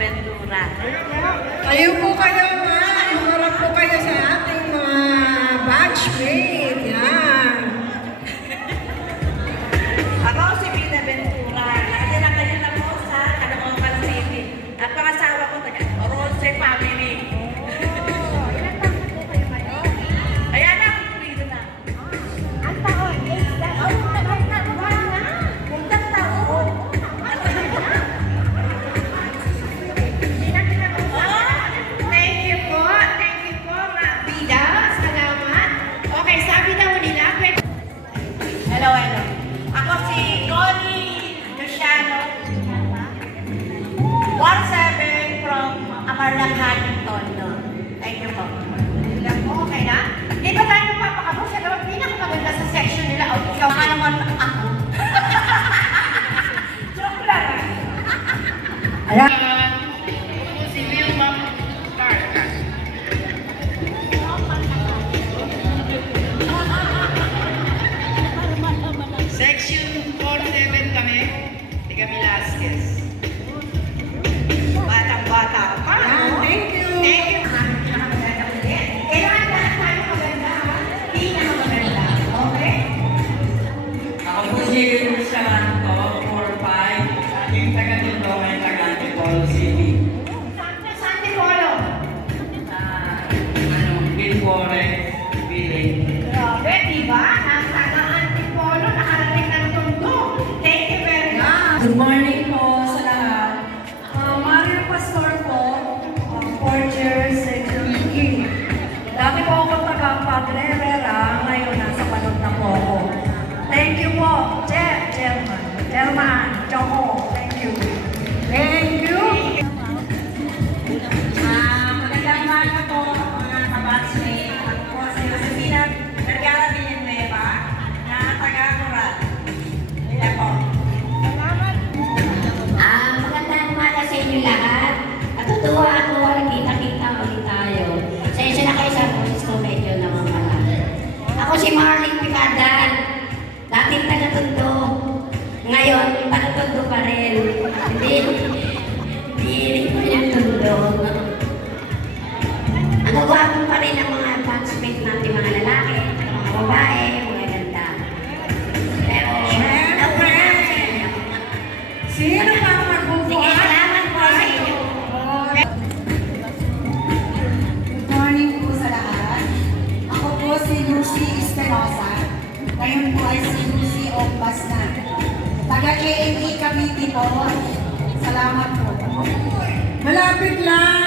Ventura. Kayo po kayo, ma'am. Humarap po kayo sa ating mga batchmate. Yan. Ako si Vida Ventura. Nakatira kayo na po sa Caloocan City. At pangasawa ko taga Ronce family. Ayan na, dito na. Ang taon, Puntang taon. Thank you po, Ma'am Vida. Salamat. Okay, sabi daw nila, Hello, hello. Ako si Connie Luciano. 17 from Amarlang Huntington. No? Thank you po. Lang po, okay na? Di ba tayo magpapakabos? Sa gawin, pinakamaganda sa section nila. O, ikaw Baka naman ako. joke lang. Ayan. Si Wilma Carter. Section 47 kami, Tiga Velasquez. Batang-bata pa. Yan, thank you. Thank you. Kailangan lahat tayo maganda, ha? Pinakamaganda. Okay? Ako po si Luciano, 4-5. Yung taga dito ay taga Antipolo City. San Tipolo. Bilbore, Billing. Grabe, di ba? Nasa Antipolo, nakarating ng Tondo. Thank you very much. Good morning po sa lahat. Mario Pastor po, 4th year section E. Dati po ako taga-Padre Herrera, ngayon nasa Palod na po ako. Thank you po, Chairman, Choco, thank you. Thank you. Magandang umaga po mga kabatsmate. Ako po si Josefina Vergara Villanueva na taga-Coral. Ayan po. Magandang umaga sa inyo lahat. Natutuwa ako, nagkita-kita ulit tayo. Sensya na kayo sa boses ko, medyo namamala. Ako si Marlene Picadan, dating taga-Tondo. Ngayon, taga-Tondo pa rin. Hindi ko yung Tondo. Ang gagawin pa rin ang mga batchmate natin, mga lalaki, mga babae, mga ganda. Pero, Siyempre. Sino pa ang sige, magbubuhat? salamat po sa inyo. Good morning po sa lahat. Ako po si Lucy Espinosa. Ngayon po ay si Lucy Ombas na. Taga KME Cavite po. Salamat po. Malapit lang.